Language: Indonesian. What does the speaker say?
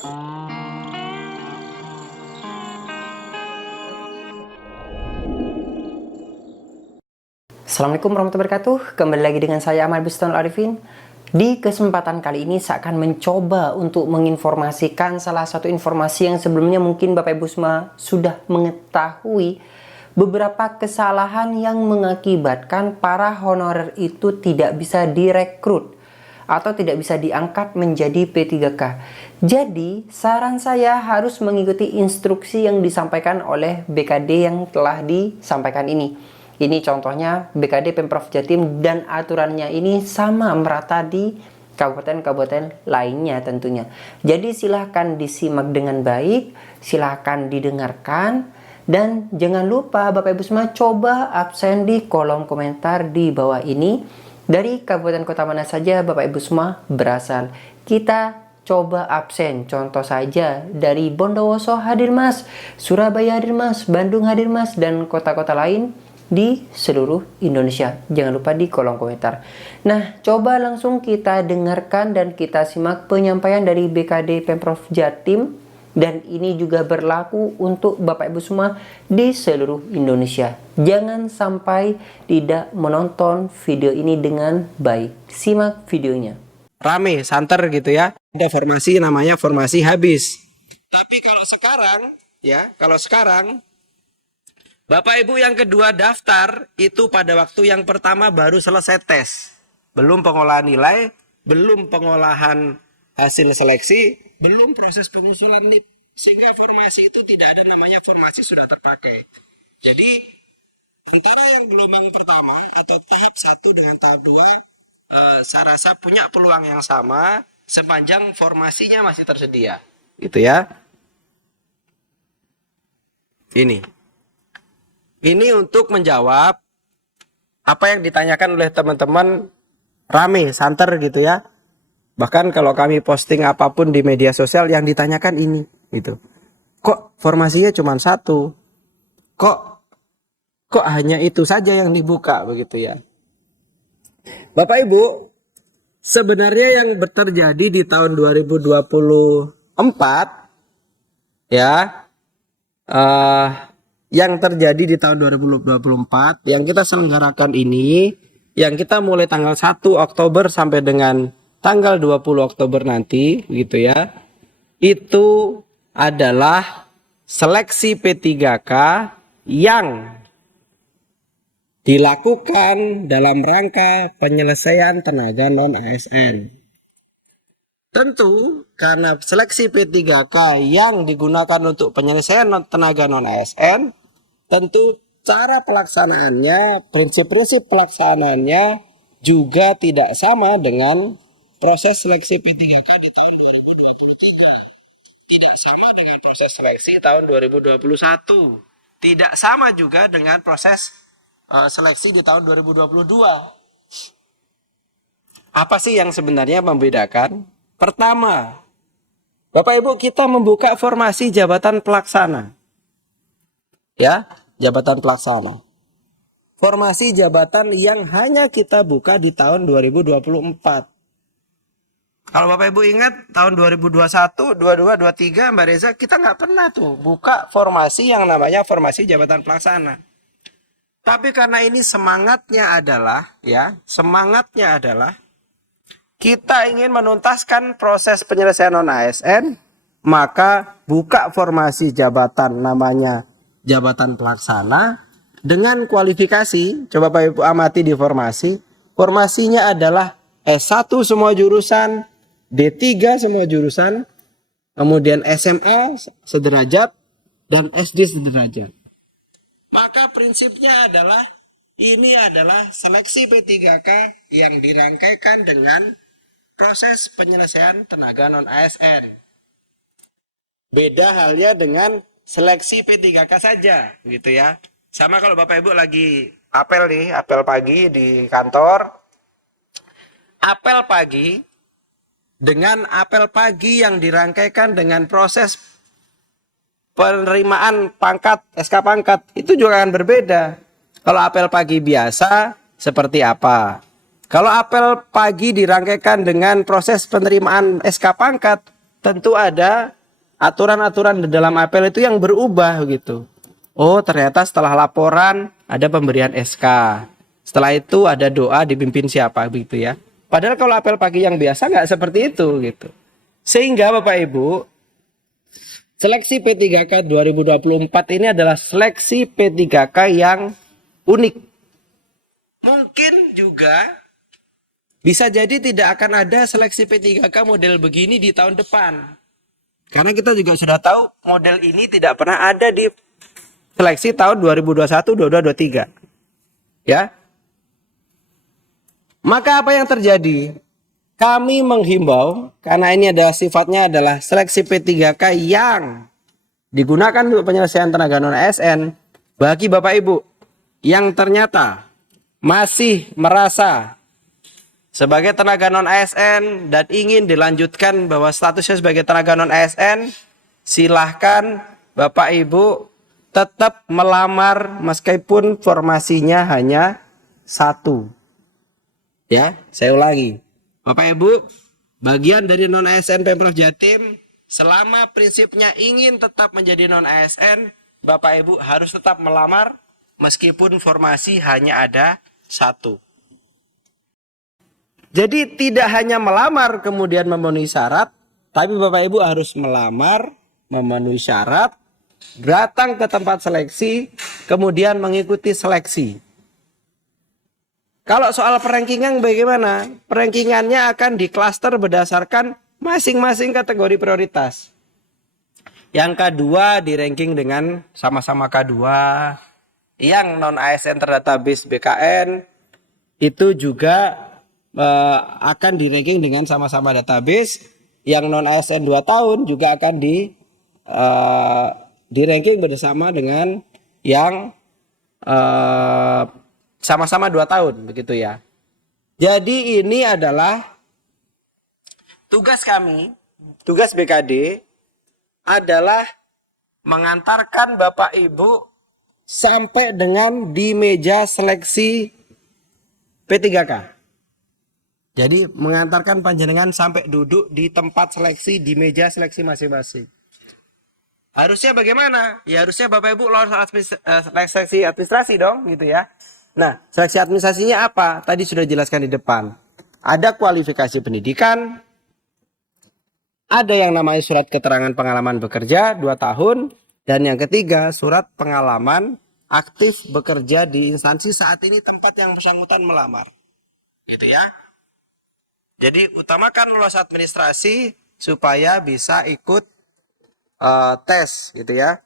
Assalamualaikum warahmatullahi wabarakatuh. Kembali lagi dengan saya Ahmad Bustonul Arifin. Di kesempatan kali ini saya akan mencoba untuk menginformasikan salah satu informasi yang sebelumnya mungkin Bapak Ibu semua sudah mengetahui, beberapa kesalahan yang mengakibatkan para honorer itu tidak bisa direkrut atau tidak bisa diangkat menjadi P3K. Jadi, saran saya harus mengikuti instruksi yang disampaikan oleh BKD yang telah disampaikan ini. Ini contohnya BKD Pemprov Jatim, dan aturannya ini sama merata di kabupaten-kabupaten lainnya tentunya. Jadi silahkan disimak dengan baik, silahkan didengarkan, dan jangan lupa Bapak Ibu semua coba absen di kolom komentar di bawah ini. Dari kabupaten kota mana saja Bapak Ibu semua berasal. Kita coba absen. Contoh saja dari Bondowoso hadir Mas, Surabaya hadir Mas, Bandung hadir Mas, dan kota-kota lain di seluruh Indonesia. Jangan lupa di kolom komentar. Nah, coba langsung kita dengarkan dan kita simak penyampaian dari BKD Pemprov Jatim, dan ini juga berlaku untuk Bapak Ibu semua di seluruh Indonesia. Jangan sampai tidak menonton video ini dengan baik. Simak videonya. Rame, santer gitu ya. Ada formasi namanya formasi habis. Tapi kalau sekarang Bapak Ibu yang kedua daftar itu pada waktu yang pertama baru selesai tes. Belum pengolahan nilai, belum pengolahan hasil seleksi, belum proses pengusulan NIP. Sehingga formasi itu tidak ada namanya formasi sudah terpakai. Jadi antara yang gelombang pertama atau tahap 1 dengan tahap 2, saya rasa punya peluang yang sama sepanjang formasinya masih tersedia. Itu ya. Ini untuk menjawab apa yang ditanyakan oleh teman-teman, rame, santer gitu ya. Bahkan kalau kami posting apapun di media sosial yang ditanyakan ini gitu. Kok formasinya cuma 1? Kok hanya itu saja yang dibuka begitu ya. Bapak Ibu, sebenarnya yang terjadi di tahun 2024 ya, yang terjadi di tahun 2024 yang kita selenggarakan ini, yang kita mulai tanggal 1 Oktober sampai dengan tanggal 20 Oktober nanti gitu ya, itu adalah seleksi P3K yang dilakukan dalam rangka penyelesaian tenaga non-ASN. Tentu karena seleksi P3K yang digunakan untuk penyelesaian tenaga non-ASN, tentu cara pelaksanaannya, prinsip-prinsip pelaksanaannya juga tidak sama dengan proses seleksi P3K di tahun 2023. Tidak sama dengan proses seleksi tahun 2021. Tidak sama juga dengan proses seleksi di tahun 2022. Apa sih yang sebenarnya membedakan? Pertama, Bapak Ibu, kita membuka formasi jabatan pelaksana. Ya, jabatan pelaksana. Formasi jabatan yang hanya kita buka di tahun 2024. Kalau Bapak Ibu ingat tahun 2021, 22, 23 Mbak Reza, kita nggak pernah tuh buka formasi yang namanya formasi jabatan pelaksana. Tapi karena ini semangatnya adalah kita ingin menuntaskan proses penyelesaian non-ASN, maka buka formasi jabatan namanya jabatan pelaksana dengan kualifikasi. Coba Bapak Ibu amati di formasinya adalah S1 semua jurusan, D3 semua jurusan, kemudian SMA sederajat, dan SD sederajat. Maka prinsipnya adalah ini adalah seleksi P3K yang dirangkaikan dengan proses penyelesaian tenaga non-ASN. Beda halnya dengan seleksi P3K saja, gitu ya. Sama kalau Bapak Ibu lagi apel pagi di kantor. Apel pagi dengan apel pagi yang dirangkaikan dengan proses penerimaan pangkat, SK pangkat, itu juga akan berbeda. Kalau apel pagi biasa seperti apa? Kalau apel pagi dirangkaikan dengan proses penerimaan SK pangkat, tentu ada aturan-aturan di dalam apel itu yang berubah gitu. Oh, ternyata setelah laporan ada pemberian SK. Setelah itu ada doa dipimpin siapa begitu ya. Padahal kalau apel pagi yang biasa nggak seperti itu gitu. Sehingga Bapak Ibu, seleksi P3K 2024 ini adalah seleksi P3K yang unik. Mungkin juga bisa jadi tidak akan ada seleksi P3K model begini di tahun depan. Karena kita juga sudah tahu model ini tidak pernah ada di seleksi tahun 2021, 22, 23. Ya. Maka apa yang terjadi? Kami menghimbau, karena ini adalah sifatnya adalah seleksi P3K yang digunakan untuk penyelesaian tenaga non-ASN, bagi Bapak Ibu yang ternyata masih merasa sebagai tenaga non-ASN dan ingin dilanjutkan bahwa statusnya sebagai tenaga non-ASN, silahkan Bapak Ibu tetap melamar meskipun formasinya hanya 1. Ya, saya ulangi. Bapak Ibu, bagian dari non-ASN Pemprov Jatim, selama prinsipnya ingin tetap menjadi non-ASN, Bapak Ibu harus tetap melamar meskipun formasi hanya ada 1. Jadi tidak hanya melamar kemudian memenuhi syarat, tapi Bapak Ibu harus melamar, memenuhi syarat, datang ke tempat seleksi, kemudian mengikuti seleksi. Kalau soal perankingan bagaimana? Perankingannya akan diklaster berdasarkan masing-masing kategori prioritas. Yang kedua di ranking dengan sama-sama K2, yang non-ASN terdatabase BKN itu juga akan di ranking dengan sama-sama database. Yang non ASN 2 tahun juga akan di ranking bersama dengan yang sama-sama 2 tahun begitu ya. Jadi ini adalah tugas kami, tugas BKD adalah mengantarkan Bapak Ibu sampai dengan di meja seleksi P3K. Jadi mengantarkan panjenengan sampai duduk di tempat seleksi, di meja seleksi masing-masing. Harusnya bagaimana? Ya harusnya Bapak Ibu lolos seleksi administrasi dong gitu ya. Nah, seleksi administrasinya apa? Tadi sudah jelaskan di depan. Ada kualifikasi pendidikan, ada yang namanya surat keterangan pengalaman bekerja 2 tahun, dan yang ketiga surat pengalaman aktif bekerja di instansi saat ini tempat yang bersangkutan melamar. Gitu ya. Jadi utamakan lulus administrasi supaya bisa ikut tes gitu ya.